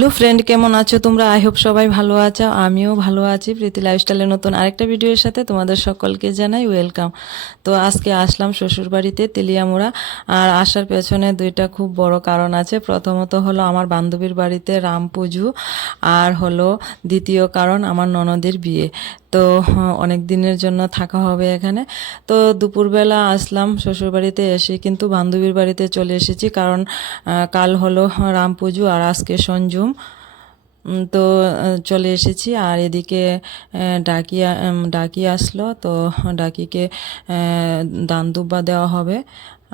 Hello friend, কেমন আছো তোমরা? আই হোপ সবাই ভালো আছো, আমিও ভালো আছি। প্রীতি লাইফস্টাইলের নতুন আরেকটা ভিডিওর সাথে তোমাদের সকলকে জানাই ওয়েলকাম তো আজকে আসলাম শ্বশুরবাড়িতে তেলিয়ামুড়া, আর আসার পেছনে দুইটা খুব বড় কারণ আছে। প্রথমত হলো আমার বান্ধবীর বাড়িতে রাম পুজো, আর হলো দ্বিতীয় কারণ আমার ননদের বিয়ে। তো অনেক দিনের জন্য থাকা হবে এখানে। তো দুপুরবেলা আসলাম শ্বশুরবাড়িতে এসে কিন্তু বান্ধবীর বাড়িতে চলে এসেছি কারণ কাল হলো রাম পুজো আর আজকে সঞ্জুম। তো চলে এসেছি আর এদিকে আহ, ডাকি আসলো। তো ডাকিকে আহ, দান দুব্বা দেওয়া হবে।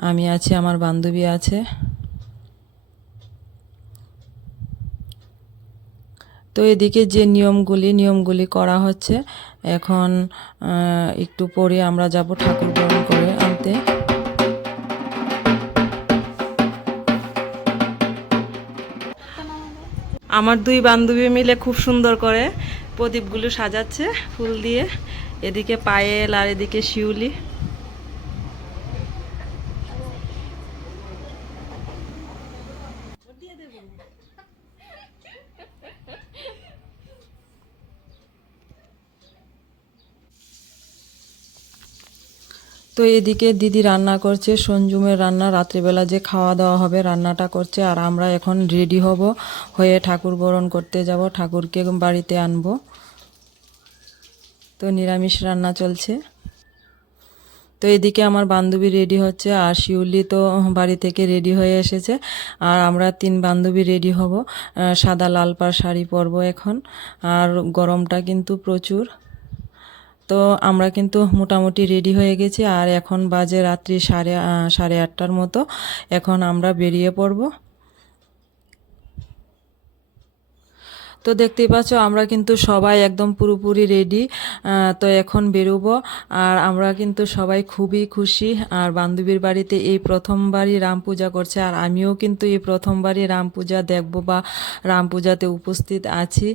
আমি আছি আমার বান্ধবী আছে। তো এদিকে যে নিয়মগুলি নিয়মগুলি করা হচ্ছে, এখন একটু পরে আমরা যাব ঠাকুর বরণ করে আনতে। আমার দুই বান্ধবী মিলে খুব সুন্দর করে প্রদীপগুলো সাজাচ্ছে, ফুল দিয়ে, এদিকে পায়েল আর এদিকে শিউলি। তো এদিকে দিদি রান্না করছে, সঞ্জুমের রান্না, রাত্রিবেলা যে খাওয়া দাওয়া হবে রান্নাটা করছে, আর আমরা এখন রেডি হব, হয়ে ঠাকুর বরণ করতে যাব, ঠাকুরকে বাড়িতে আনব। তো নিরামিষ রান্না চলছে। তো এদিকে আমার বান্ধবী রেডি হচ্ছে, আর শিউলি তো বাড়ি থেকে রেডি হয়ে এসেছে, আর আমরা তিন বান্ধবী রেডি হব। সাদা লাল পাড় শাড়ি পরবো এখন, আর গরমটা কিন্তু প্রচুর। তো আমরা কিন্তু মোটামুটি রেডি হয়ে গেছি। আর এখন বাজে রাত্রি সাড়ে সাড়ে আটটার মতো। এখন আমরা বেরিয়ে পড়ব। তো দেখতেই পাচ্ছ আমরা কিন্তু সবাই একদম পুরোপুরি রেডি তো এখন বেরোবো। আর আমরা কিন্তু সবাই খুবই খুশি। আর বান্ধবীর বাড়িতে এই প্রথমবারই রাম পূজা করছে আর আমিও কিন্তু এই প্রথমবারই রাম পূজা দেখব বা রাম পূজাতে উপস্থিত আছি।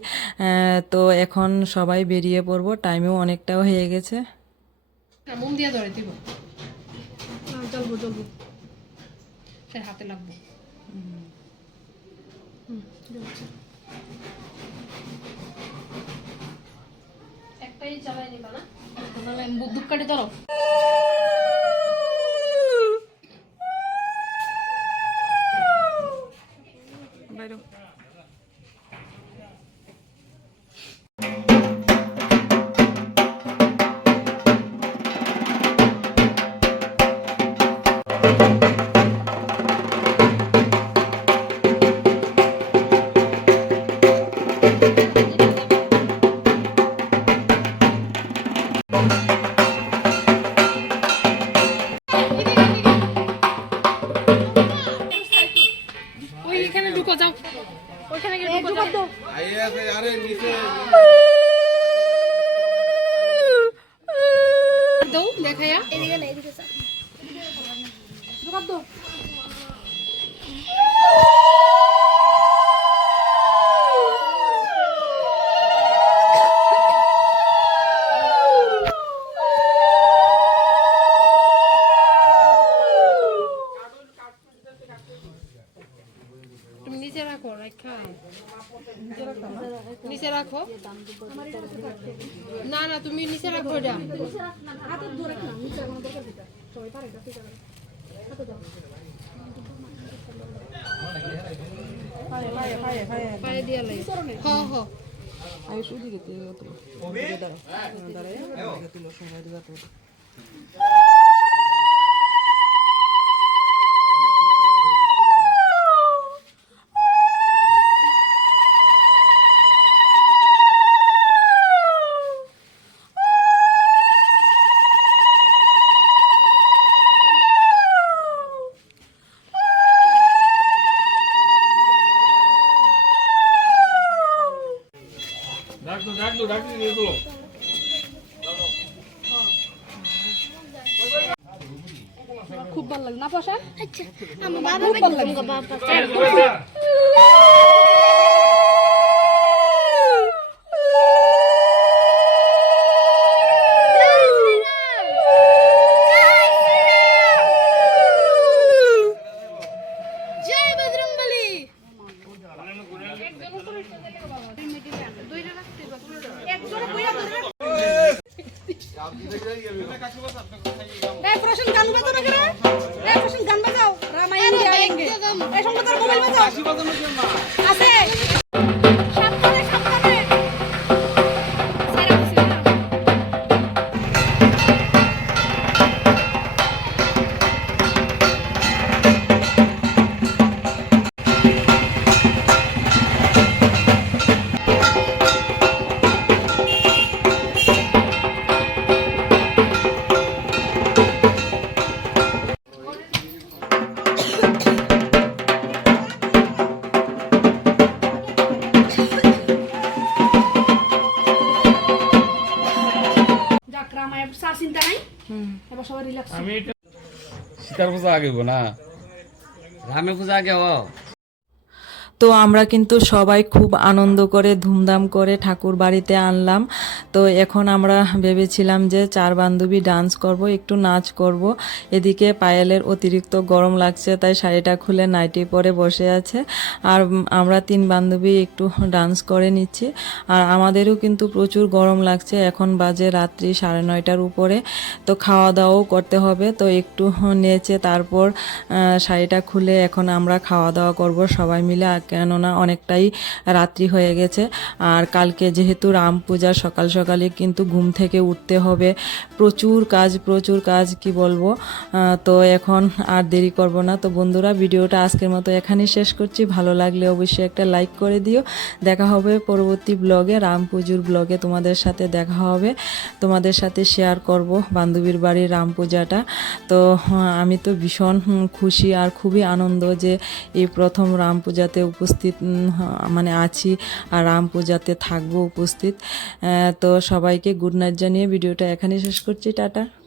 তো এখন সবাই বেরিয়ে পড়ব টাইমেও অনেকটাও হয়ে গেছে। হ্যাঁ, দিয়ে ধরে দিব। জ্বলবো জ্বলবো। হাতে লাগবো। হুম। একটাই চালাই নিবা না? তাহলে বুদ্ধুক কাটে ধরো। দাও দেখায়া এদিকে না এদিকে ঢুকা দাও তুমি নিচে রাখো রেখা নিচে রাখো না না তুমি নিচে রাখো এটা। আমি শুধু লাগে। হ দাঁড়ায় ডাকতো ডাকতো দিয়ে খুব ভালো লাগে। না পাশা আমার বাবা বেগুন বাবা জয় বজরংবলী। এই প্রশ্ন গান বাজাও না কেন? এই প্রশ্ন গান বাজাও। রামায়ণ গায়েঙ্গে এই সঙ্গে তোর মোবাইল বাজাও। আছে। আমি এটা পূজা আগে না। রামে পূজা আগে তো আমরা কিন্তু সবাই খুব আনন্দ করে, ধুমধাম করে ঠাকুর বাড়িতে আনলাম। তো এখন আমরা ভেবেছিলাম যে চার বান্ধবী ডান্স করব, একটু নাচ করব। এদিকে পায়েলের অতিরিক্ত গরম লাগছে, তাই শাড়িটা খুলে নাইটি পরে বসে আছে। আর আমরা তিন বান্ধবী একটু ডান্স করে নিচ্ছি। আর আমাদেরও কিন্তু প্রচুর গরম লাগছে, এখন বাজে রাত্রি সাড়ে নয়টার উপরে। তো খাওয়া দাওয়াও করতে হবে, তো একটু নেচে তারপর শাড়িটা খুলে এখন আমরা খাওয়া দাওয়া করব সবাই মিলে। কেননা অনেকটাই রাত্রি হয়ে গেছে। আর কালকে যেহেতু রাম পূজা সকাল সকালে কিন্তু ঘুম থেকে উঠতে হবে। প্রচুর কাজ প্রচুর কাজ কি বলব? তো এখন আর দেরি করব না। তো বন্ধুরা ভিডিওটা আজকের মতো এখানেই শেষ করছি। ভালো লাগলে অবশ্যই একটা লাইক করে দিও। দেখা হবে পরবর্তী ব্লগে রাম পুজোর ব্লগে তোমাদের সাথে দেখা হবে। তোমাদের সাথে শেয়ার করব বান্ধবীর বাড়ির রাম পূজাটা। তো হ্যাঁ, আমি তো ভীষণ খুশি আর খুবই আনন্দ যে এই প্রথম রাম পূজাতে উপস্থিত মানে আছি আর রাম পূজাতে থাকব উপস্থিত। তো সবাইকে গুড নাইট জানিয়ে ভিডিওটা এখানেই শেষ করছি, টাটা।